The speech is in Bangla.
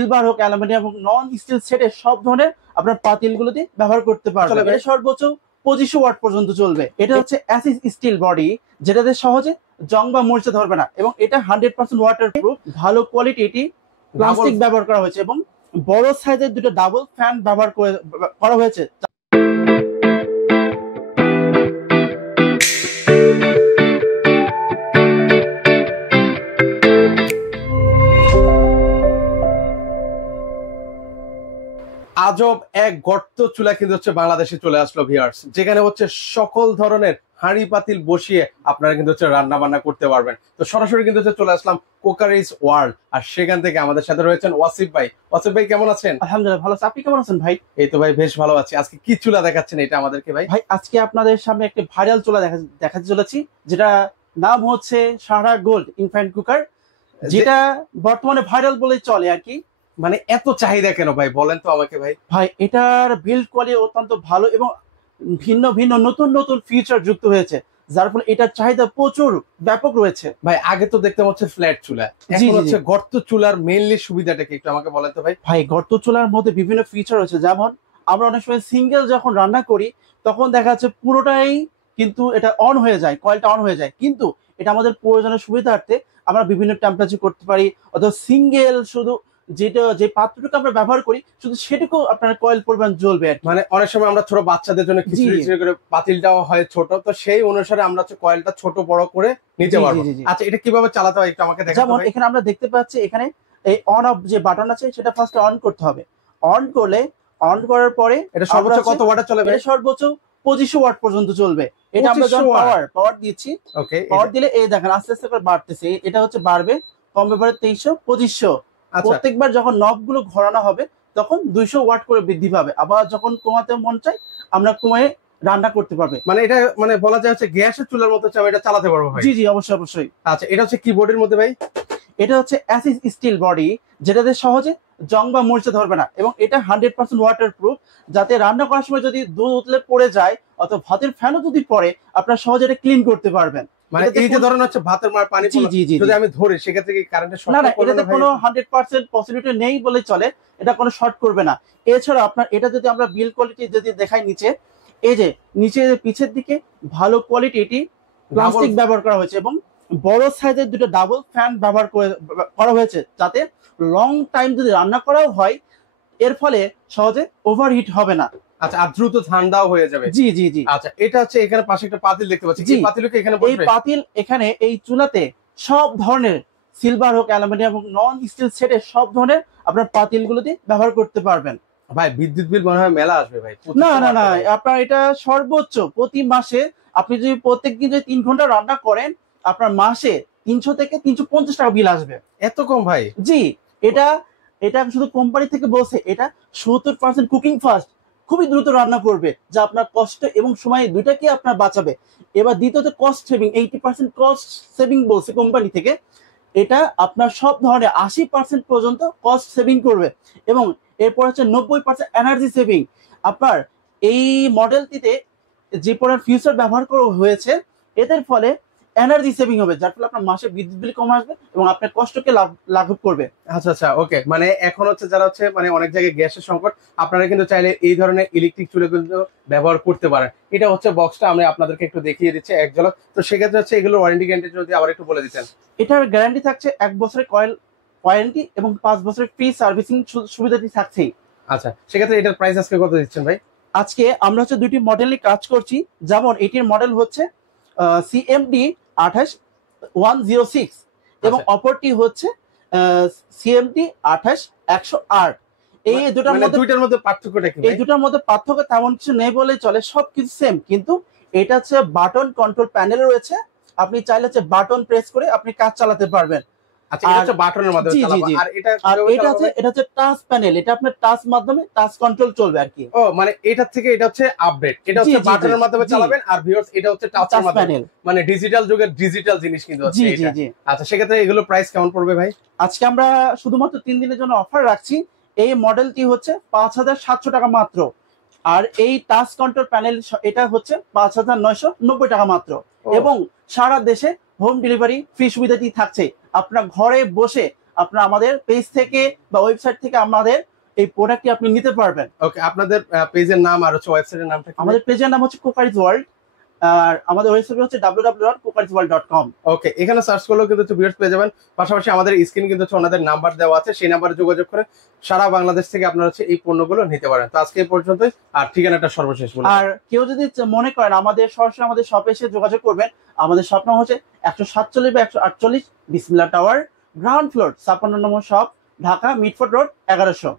সিলভার হোক, অ্যালুমিনিয়াম হোক, নন স্টিল সেটের সব ধরনের আপনার পাতিলগুলোতে ব্যবহার করতে পারবেন। এটা সর্বোচ্চ 2500 ওয়াট পর্যন্ত চলবে। এটা হচ্ছে অ্যাসিস স্টিল বডি, যেটাতে সহজে জং বা মরিচা ধরবে না, এবং এটা 100% ওয়াটার প্রুফ। ভালো কোয়ালিটি এটি প্লাস্টিক ব্যবহার করা হয়েছে এবং বড় সাইজের দুটো ডাবল ফ্যান ব্যবহার করা হয়েছে। আজব এক গর্ত চুলা কিন্তু হচ্ছে বাংলাদেশে চলে আসলো ভিউয়ার্স, যেখানে হচ্ছে সকল ধরনের হাঁড়ি পাতিল বসিয়ে আপনারা কিন্তু হচ্ছে রান্না বান্না করতে পারবেন। তো সরাসরি কিন্তু হচ্ছে চলে আসলাম কুকারিজ ওয়ার্ল্ড, আর সেখান থেকে আমাদের সাথে রয়েছেন ওয়াসিফ ভাই। ওয়াসিফ ভাই কেমন আছেন? আলহামদুলিল্লাহ ভালো আছি, আপনি কেমন আছেন ভাই? এই তো ভাই বেশ ভালো আছি। আজকে কি চুলা দেখাচ্ছেন এটা আমাদেরকে ভাই? ভাই আজকে আপনাদের সামনে একটা ভাইরাল চুলা দেখাতে চলেছি, যেটা নাম হচ্ছে সাহারা গোল্ড ইনফ্যান্ট কুকার, যেটা বর্তমানে ভাইরাল বলেই চলে আর কি। মানে এত চাহিদা কেন ভাই, বলেন তো আমাকে ভাই। ভাই এটার বিল্ড কোয়ালিটি অত্যন্ত ভালো এবং ভিন্ন ভিন্ন নতুন নতুন ফিচার যুক্ত হয়েছে, যার ফলে এটার চাহিদা প্রচুর ব্যাপক রয়েছে। ভাই আগে তো দেখতে হচ্ছে ফ্ল্যাট চুলা, এখন হচ্ছে গর্ত চুলার মেইনলি সুবিধাটা কি একটু আমাকে বলেন তো ভাই। ভাই গর্ত চুলার মধ্যে বিভিন্ন ফিচার রয়েছে, যেমন আমরা অনেক সময় সিঙ্গেল যখন রান্না করি তখন দেখা যাচ্ছে পুরোটাই কিন্তু এটা অন হয়ে যায়, কয়েলটা অন হয়ে যায়, কিন্তু এটা আমাদের প্রয়োজনের সুবিধার্থে আমরা বিভিন্ন টেম্পারেচার করতে পারি, অথবা সিঙ্গেল শুধু যে পাত্রটুকু আমরা ব্যবহার করি শুধু সেটুকু আপনার কয়েল পরিমাণ জ্বলবে। মানে অনেক সময় আমরা ছোট বাচ্চাদের জন্য খিচুড়ি করে পাতিলটাও হয় ছোট, তো সেই অনুসারে আমরা হচ্ছে কয়েলটা ছোট বড় করে নিতে পারবো। আচ্ছা এটা কিভাবে চালাতে হয় একটু আমাকে দেখান। যেমন এখানে আমরা দেখতে পাচ্ছি, এখানে এই অন অফ যে বাটন আছে সেটা ফার্স্ট অন করতে হবে। অন করার পরে এটা সর্বোচ্চ কত ওয়াটে চলবে? এটা সর্বোচ্চ 2500 ওয়াট পর্যন্ত চলবে। এটা আমরা যখন পাওয়ার দিচ্ছি, ওকে পাওয়ার দিলে এই দেখেন আস্তে আস্তে করে বাড়তেছে, এটা হচ্ছে বাড়বে, কমবে পরে 2300 2500। প্রত্যেকবার যখন নব গুলো ঘোরানো হবে তখন 200 ওয়াট করে বৃদ্ধি পাবে। আবার যখন কমাতে মন চাই আমরা কমিয়ে রান্না করতে পারবে। মানে এটা মানে বলা যায় হচ্ছে গ্যাসের চুলার মতো আমি এটা চালাতে পারবো ভাই? জি জি অবশ্যই অবশ্যই। আচ্ছা এটা হচ্ছে কিবোর্ডের মধ্যে ভাই? এটা হচ্ছে অ্যাসিস স্টিল বডি, যেটাতে সহজে জং বা মরিচা ধরবে না, এবং এটা 100% ওয়াটার প্রুফ, যাতে রান্না করার সময় যদি দুধ উতলে পড়ে যায় অথবা ভাতের ফ্যানও যদি পড়ে আপনারা সহজে এটা ক্লিন করতে পারবেন। মানে এই যে ধরেন হচ্ছে ভাতের পানি যদি আমি ধরি সেক্ষেত্রে কি কারেন্টের শর্ট? না, এটাতে কোনো 100% পসিবিলিটি নেই বলে চলে, এটা কোনো শর্ট করবে না। এছাড়া আপনার এটা যদি আমরা বিল্ড কোয়ালিটি যদি দেখাই নিচে, এই যে নিচে পিছের দিকে ভালো কোয়ালিটি এটি প্লাস্টিক ব্যবহার করা হয়েছে এবং বড় সাইজের দুটো ডাবল ফ্যান ব্যবহার করা হয়েছে, যাতে লং টাইম যদি রান্না করাও হয় এর ফলে সহজে ওভারহিট হবে না। আচ্ছা আর দ্রুত ঠান্ডাও হয়ে যাবে। জি জি জি। আচ্ছা এটা হচ্ছে এখানে পাশে একটা পাতিল দেখতে পাচ্ছি, এই পাতিলকে এখানে বসবে? এই পাতিল এখানে এই চুলাতে সব ধরনের সিলভার হোক, অ্যালুমিনিয়াম হোক, নন স্টিল সেটের সব ধরনের আপনার পাতিলগুলোতে ব্যবহার করতে পারবেন। ভাই বিদ্যুৎ বিল মনে হয় মেলা আসবে ভাই। না না না, আপনার এটা সর্বোচ্চ প্রতি মাসে আপনি যদি প্রত্যেকদিন যদি 3 ঘন্টা রান্না করেন আপনার মাসে 300 থেকে 350 টাকা বিল আসবে। এত কম ভাই? জি, এটা শুধু কোম্পানি থেকে বলছে এটা 70% কুকিং ফাস্ট, খুবই দ্রুত রান্না করবে, যা আপনার কষ্ট এবং সময় দুইটাকে আপনার বাঁচাবে। এবার দ্বিতীয়ত কস্ট সেভিং, 80% কস্ট সেভিং বলছে কোম্পানি থেকে। এটা আপনার সব ধরনের 80% পর্যন্ত কস্ট সেভিং করবে, এবং এরপর হচ্ছে 90% এনার্জি সেভিং। আপনার এই মডেলটিতে যে পরিমাণ ফিউচার ব্যবহার করা হয়েছে এদের ফলে এনার্জি সেভিং হবে, যার ফলে আপনার মাসে বিদ্যুৎ বিল কম আসবে এবং আপনার কষ্টকে লাঘব করবে। আচ্ছা আচ্ছা ওকে, মানে এখন হচ্ছে যারা হচ্ছে মানে অনেক জায়গায় গ্যাসের সংকট, আপনারা কিন্তু চাইলে এই ধরনের ইলেকট্রিক চুলা কিন্তু ব্যবহার করতে পারেন। এটা হচ্ছে বক্সটা আমি আপনাদেরকে একটু দেখিয়ে দিচ্ছি এক ঝলক। তো সেক্ষেত্রে হচ্ছে এগুলো ওয়ারেন্টি গ্যারান্টি যদি আবার একটু বলে দিতেন। এটার গ্যারান্টি থাকছে 1 বছরের কয়েল ওয়ারেন্টি এবং 5 বছরের ফ্রি সার্ভিসিং সুবিধাটি থাকছেই। আচ্ছা সেক্ষেত্রে এটার প্রাইস আজকে কত দিচ্ছেন ভাই? আজকে আমরা হচ্ছে দুটি মডেলই কাজ করছি, যেমন এটির মডেল হচ্ছে CMD 28106 এবং অপরটি হচ্ছে CMD 28108। এই দুটার মধ্যে পার্থক্যটা কি? এই দুটার মধ্যে পার্থক্য তেমন কিছু নেই বলে চলে, সবকিছু সেম, কিন্তু এটা হচ্ছে বাটন কন্ট্রোল প্যানেল রয়েছে, আপনি চাইলে হচ্ছে বাটন প্রেস করে আপনি কাজ চালাতে পারবেন। আচ্ছা এটা হচ্ছে বাটনের মাধ্যমে চালাবো, আর এটা হচ্ছে টাচ প্যানেল, এটা আপনার টাচ মাধ্যমে টাচ কন্ট্রোল চলবে আর কি। ও মানে এটা থেকে এটা হচ্ছে আপডেট, এটা হচ্ছে বাটনের মাধ্যমে চালাবেন, আর ভিউয়ার্স এটা হচ্ছে টাচের মাধ্যমে, মানে ডিজিটাল যুগের ডিজিটাল জিনিস কিন্তু হচ্ছে এটা। আচ্ছা সেক্ষেত্রে এগুলো প্রাইস কেমন পড়বে ভাই? আজকে আমরা শুধুমাত্র 3 দিনের জন্য অফার রাখছি। এই মডেলটি হচ্ছে 5700 টাকা মাত্র, আর এই টাচ কন্ট্রোল প্যানেল এটা হচ্ছে 5990 টাকা মাত্র, এবং সারা দেশে হোম ডেলিভারি ফ্রি সুবিধাটি থাকছে। আপনার ঘরে বসে আপনারা আমাদের পেজ থেকে বা ওয়েবসাইট থেকে আমাদের এই প্রোডাক্টটি আপনি নিতে পারবেন। ওকে, আপনাদের পেজের নাম আর হচ্ছে ওয়েবসাইটের নামটা কি? আমাদের পেজের নাম হচ্ছে কুকারিজ ওয়ার্ল্ড, আর আমাদের ওয়েবসাইট হচ্ছে www.cookersworld.com। ওকে, এখানে সার্চ করলেও কিন্তু ভিউয়ার্স পেয়ে যাবেন। পাশাপাশি আমাদের স্ক্রিনে কিন্তু ওনাদের নাম্বার দেওয়া আছে, সেই নাম্বারে যোগাযোগ করে সারা বাংলাদেশ থেকে আপনারা হচ্ছে এই পণ্যগুলো নিতে পারেন। তো আজকে এই পর্যন্তই, আর ঠিকানাটা সর্বশেষ বলুন। আর কেউ যদি মনে করেন আমাদের সরাসরি আমাদের শপে এসে যোগাযোগ করবেন, আমাদের শপ নাম হচ্ছে 147 বা 148 বিসমিল্লাহ টাওয়ার, গ্রাউন্ড ফ্লোর, 56 নম্বর শপ, ঢাকা মিটফোর্ড রোড 1100।